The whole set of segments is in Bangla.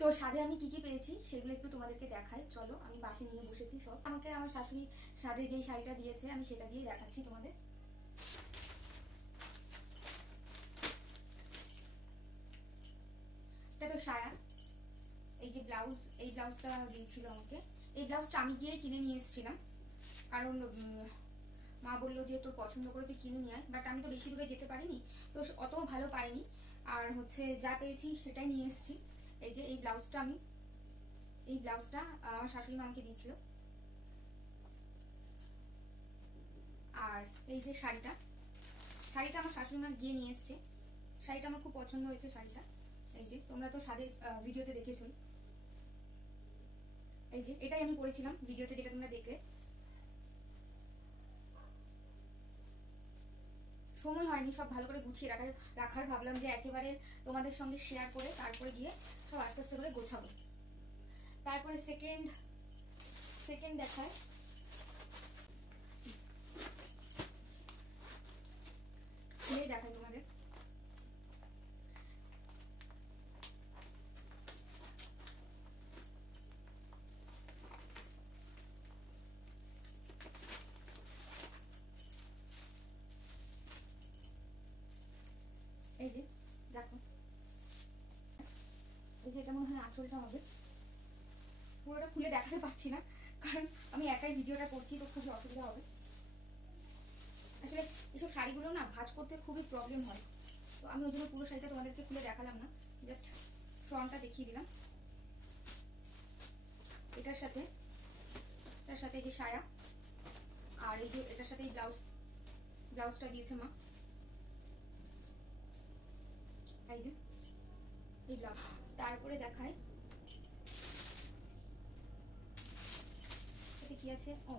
তো সাধে আমি কি কি পেয়েছি সেগুলো একটু তোমাদেরকে দেখাই। চলো, আমি বাসে নিয়ে বসেছি সব। আমাকে আমার শাশুড়ি সাধে যেই শাড়িটা দিয়েছে আমি সেটা দিয়ে দেখাচ্ছি তোমাদের। এটা তো সায়া, এই যে ব্লাউজ, এই ব্লাউজটা দিয়েছিল আমাকে। এই ব্লাউজটা আমি গিয়ে কিনে নিয়ে এসেছিলাম, কারণ মা বললো যে তোর পছন্দ করে তুই কিনে নিয়ে আয়। বাট আমি তো বেশি দূরে যেতে পারিনি, তো অত ভালো পাইনি। আর হচ্ছে যা পেয়েছি সেটাই নিয়ে এসেছি। এই যে এই ব্লাউজটা আমার শাশুড়ি মা আমাকে দিয়েছিল। আর এই যে শাড়িটা আমার শাশুড়ি মা গিয়ে নিয়ে এসছে। শাড়িটা আমার খুব পছন্দ হয়েছে শাড়িটা। এই যে তোমরা তো সাথে ভিডিওতে দেখেছোই। এই যে এটাই আমি পরেছিলাম ভিডিওতে, যেটা তোমরা দেখলে। সময় হয়নি সব ভালো করে গুছিয়ে রাখার। ভাবলাম যে একেবারে তোমাদের সঙ্গে শেয়ার করে তারপরে গিয়ে সব আস্তে আস্তে করে গোছাবো। তারপরে সেকেন্ড দেখায়, খুলেই দেখায় তোমাদের। এই যে দেখো, এই যে এটা মনে হয় আঁচলটা হবে। পুরোটা খুলে দেখাতে পারছি না, কারণ আমি একাই ভিডিওটা করছি, তো খুবই অসুবিধা হবে। আসলে এসব শাড়িগুলো না ভাঁজ করতে খুবই প্রবলেম হয়, তো আমি ওই জন্য পুরো শাড়িটা তোমাদেরকে খুলে দেখালাম না, জাস্ট ফ্রন্টটা দেখিয়ে দিলাম। এটার সাথে এই যে সায়া, আর এই যে এটার সাথে এই ব্লাউজটা দিয়েছে মা। এই যে এই ব্লাউজ। তারপরে দেখায় এটা কি আছে। ও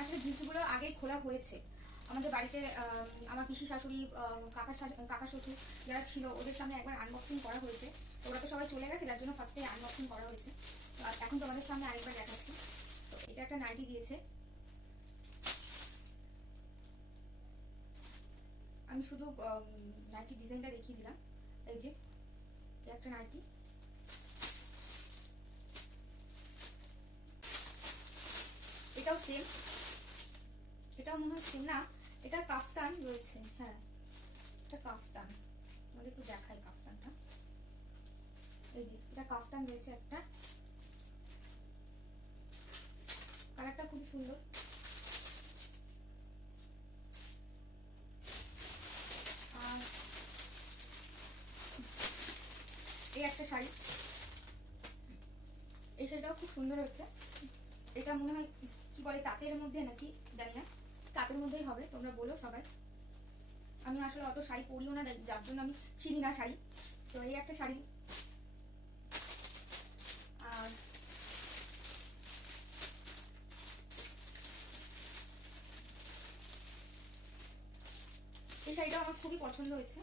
আসলে জিনিসগুলো আগে খোলা হয়েছে আমাদের বাড়িতে। আমার পিসি শাশুড়ি, কাকা শ্বশুর যারা ছিল ওদের সামনে একবার আনবক্সিং করা হয়েছে। তো ওরা তো সবাই চলে গেছে, যার জন্য ফার্স্টে আনবক্সিং করা হয়েছে। তো এখন তোমাদের সামনে আরেকবার দেখাচ্ছি। তো এটা একটা নাইটি দিয়েছে, আমি শুধু নাইটি ডিজাইনটা দেখিয়ে দিলাম। এই যে একটা নাইটি, এটাও সেম, এটাও মনে হয় সেম না, এটা কাফতান রয়েছে। হ্যাঁ, এটা কাফতান, আমাদের একটু দেখাই কাফতানটা। এই যে এটা কাফতান রয়েছে একটা, কালারটা খুব সুন্দর। আর এই একটা শাড়ি, এই শাড়িটাও খুব সুন্দর হয়েছে। এটা মনে হয় কি বলে তাঁতের মধ্যে নাকি জানি না, তাঁতের মধ্যেই হবে, তোমরা বলো সবাই। আমি আসলে অত শাড়ি পরিও না, যার জন্য আমি চিনি না শাড়ি। তো এই একটা শাড়ি। আর এই শাড়িটা আমার খুবই পছন্দ হয়েছে।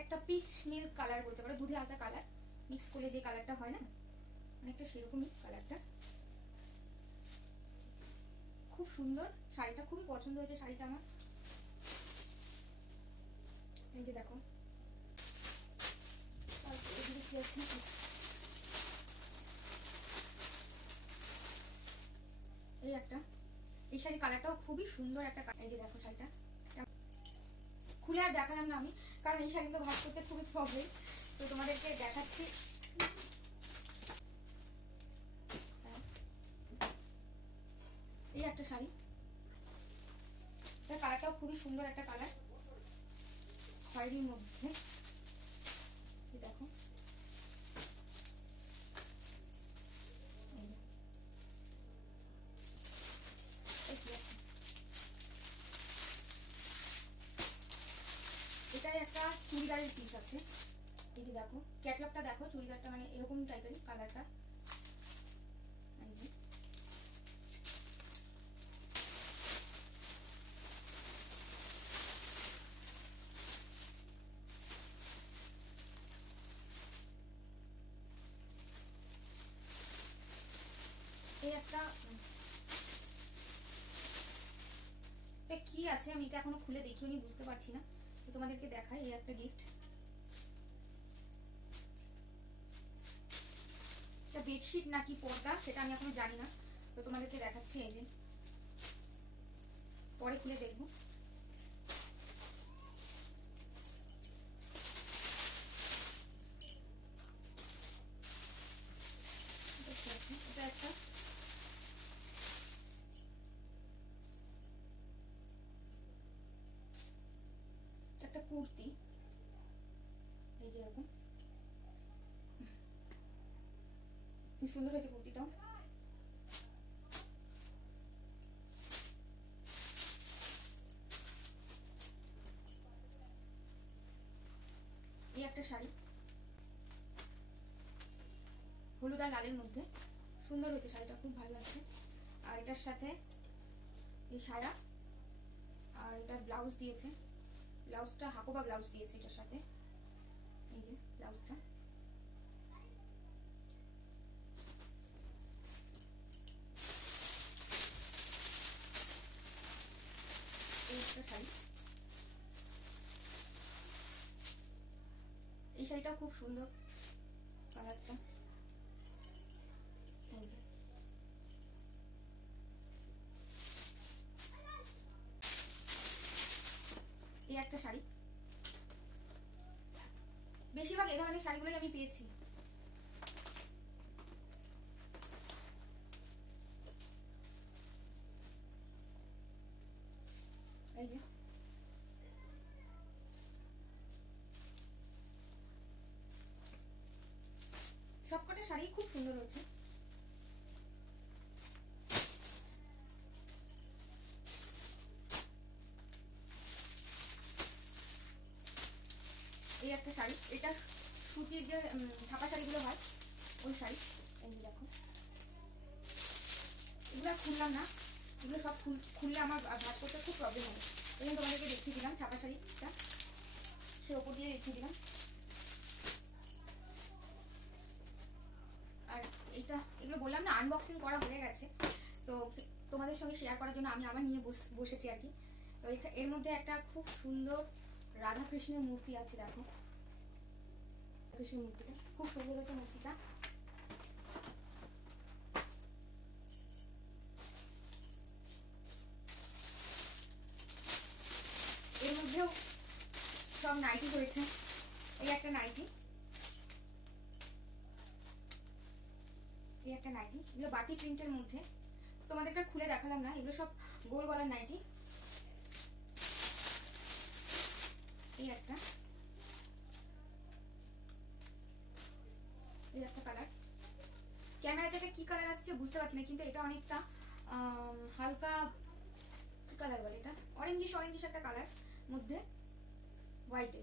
একটা পিচ মিল্ক কালার বলতে পারো, দুধে আলতা কালার মিক্স করলে যে কালারটা হয় না, অনেকটা সেরকমই কালারটা। খুব সুন্দর শাড়িটা, খুবই পছন্দ হয়েছে শাড়িটা আমার। এই যে দেখো, এই একটা, এই শাড়ি কালারটাও খুবই সুন্দর একটা। এই যে দেখো শাড়িটা, খুলে আর দেখালাম না আমি, কারণ এই শাড়িগুলো ভাঁজ করতে খুবই প্রবলেম। তো তোমাদেরকে দেখাচ্ছি। এই একটা শাড়ি, এটা কালারটাও খুবই সুন্দর একটা কালার, খয়েরির মধ্যে। দেখো এটাই একটা চুড়িদারের পিস আছে। এই যে দেখো ক্যাটলগটা দেখো, চুড়িদারটা মানে এরকম টাইপের কালারটা। এই একটা এটা কি আছে আমি এটা এখনো খুলে দেখিনি, বুঝতে পারছি না, তো তোমাদেরকে দেখাই। এই একটা গিফট, এটা বেডশিট নাকি পর্দা সেটা আমি এখনো জানি না, তো তোমাদেরকে দেখাচ্ছি। এই যে পরে খুলে দেখবো। এটা একটা একটা কুর্তি, এই যে এরকম খুব সুন্দর হয়েছে কুর্তিটাও। এই একটা শাড়ি হলুদ আর লালের মধ্যে, সুন্দর হয়েছে শাড়িটা, খুব ভালো লাগছে। আর এটার সাথে এই সায়া, আর এটা ব্লাউজ দিয়েছে, ব্লাউজটা হাকোবা ব্লাউজ দিয়েছে এটার সাথে। এই যে ব্লাউজটা, এই একটা শাড়ি, এই শাড়িটাও খুব সুন্দর কালারটা। এই যে এই একটা শাড়ি, বেশিরভাগ এই ধরনের শাড়িগুলোই আমি পেয়েছি। এই যে সবকটা শাড়ি খুব সুন্দর হয়েছে। এই একটা শাড়ি, এটা সুতির যে ছাপা শাড়িগুলো হয় ওই শাড়ি। এই যে দেখো, এগুলো খুললাম না, এগুলো সব খুললে আমার ভাত করতে খুব প্রবলেম হয়, এই জন্য তোমাদেরকে দেখিয়ে দিলাম ছাপা শাড়িটা, সে ওপর দিয়ে দেখিয়ে দিলাম। আর এইটা, এগুলো বললাম না আনবক্সিং করা হয়ে গেছে, তো তোমাদের সঙ্গে শেয়ার করার জন্য আমি আবার নিয়ে বসেছি আর কি। তো এর মধ্যে একটা খুব সুন্দর রাধা কৃষ্ণের মূর্তি আছে, দেখো কৃষ্ণের মূর্তিটা খুব সুন্দর হয়েছে মূর্তিটা। এর মধ্যেও সব নাইটি হয়েছে, এই একটা নাইটি, এই একটা নাইটি, এগুলো বাটি প্রিন্টের মধ্যে, তোমাদেরকে খুলে দেখালাম না, এগুলো সব গোল গলার নাইটি। এই একটা, এই একটা কালার, ক্যামেরা থেকে কি কালার আসছে বুঝতে পারছি না, কিন্তু এটা অনেকটা হালকা কি কালার বলে এটা, অরেঞ্জিশ অরেঞ্জিশ একটা কালার মধ্যে হোয়াইটে।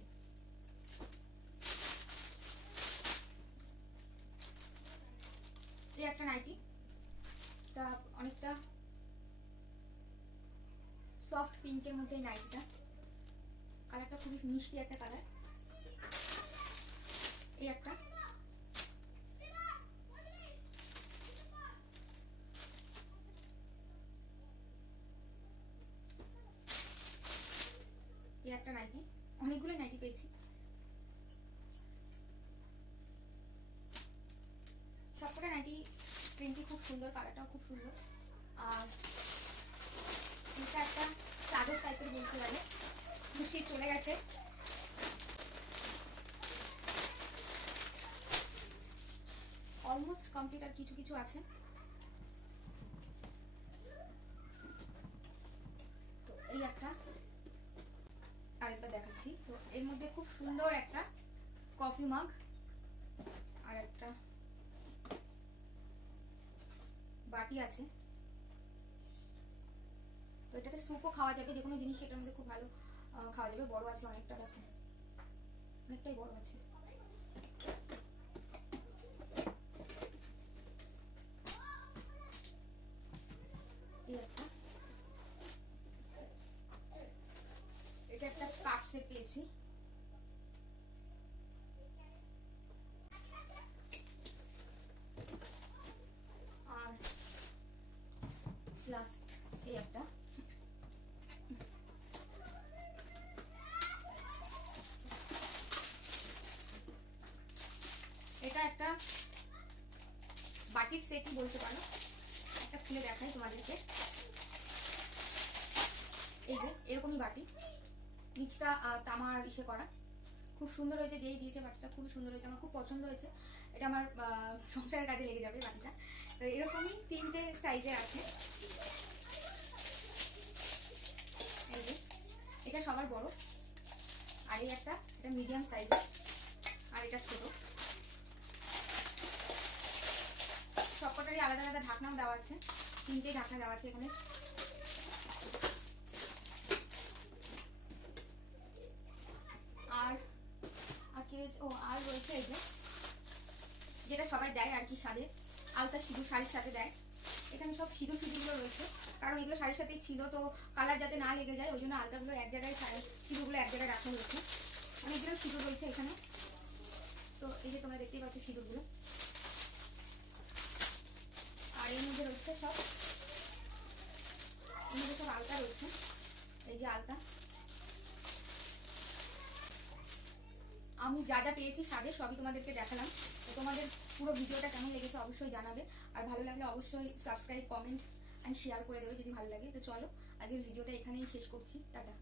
এই একটা নাইটি, এটা অনেকটা সফট পিঙ্কের মধ্যে এই নাইটিটা, কালারটা খুবই মিষ্টি একটা কালার। এই একটা, এই একটা নাইটি, অনেকগুলো নাইটি পেয়েছি, সবকটা নাইটি প্রিন্টটি খুব সুন্দর, কালারটাও খুব সুন্দর। আর এটা একটা চাদর টাইপের বলতে পারে, খুশি চলে গেছে, অলমোস্ট কমপ্লিট, আর কিছু কিছু আছে। তো এই একটা আরেকবার দেখাচ্ছি, তো এর মধ্যে খুব সুন্দর একটা কফি মাগ, আর একটা বাটি আছে, তো এটাতে স্যুপও খাওয়া যাবে, যে কোনো জিনিস এটার মধ্যে খুব ভালো খাওয়া যাবে। বড় আছে অনেকটা, দেখো অনেকটাই বড় আছে। এই একটা, এটা একটা কাপ সেট পেয়েছি, আর লাস্ট এই একটা, সেটই বলতে পারো। একটা খুলে দেখাই তোমাদেরকে। এই যে এরকমই বাটি, নিচটা তামার ইসে করা, খুব সুন্দর হয়েছে। যেই দিয়েছে বাটিটা খুব সুন্দর হয়েছে, আমার খুব পছন্দ হয়েছে। এটা আমার সংসারের কাজে লেগে যাবে বাটিটা। তো এরকমই 3টে সাইজে আছে। এই যে এটা সবার বড়, আর এই একটা, এটা মিডিয়াম সাইজের, আর এটা ছোট। সবকটারই আলাদা আলাদা ঢাকনাও দেওয়া আছে, 3টে ঢাকনা দেওয়া আছে এখানে। আর আর কি রয়েছে, ও আর রয়েছে এই যে যেটা সবাই দেয় আর কি স্বাদে, আলতা সিঁদুর শাড়ির সাথে দেয়। এখানে সব সিঁদুরগুলো রয়েছে, কারণ এগুলো শাড়ির সাথেই ছিল, তো কালার যাতে না লেগে যায় ওই জন্য আলতাগুলো এক জায়গায়, সিঁদুরগুলো এক জায়গায় রাখা হয়েছে। অনেকগুলো সিঁদুর রয়েছে এখানে। তো এই যে তোমরা দেখতেই পাচ্ছ সিঁদুরগুলো। আর এর মধ্যে রয়েছে সব, এর মধ্যে সব আলতা রয়েছে। এই যে আলতা, আমি যা যা পেয়েছি স্বাদে সবই তোমাদেরকে দেখালাম। তো তোমাদের পুরো ভিডিওটা কেমন লেগেছে অবশ্যই জানাবে, আর ভালো লাগলে অবশ্যই সাবস্ক্রাইব, কমেন্ট অ্যান্ড শেয়ার করে দেবে যদি ভালো লাগে। তো চলো আজকের ভিডিওটা এখানেই শেষ করছি, টাটা।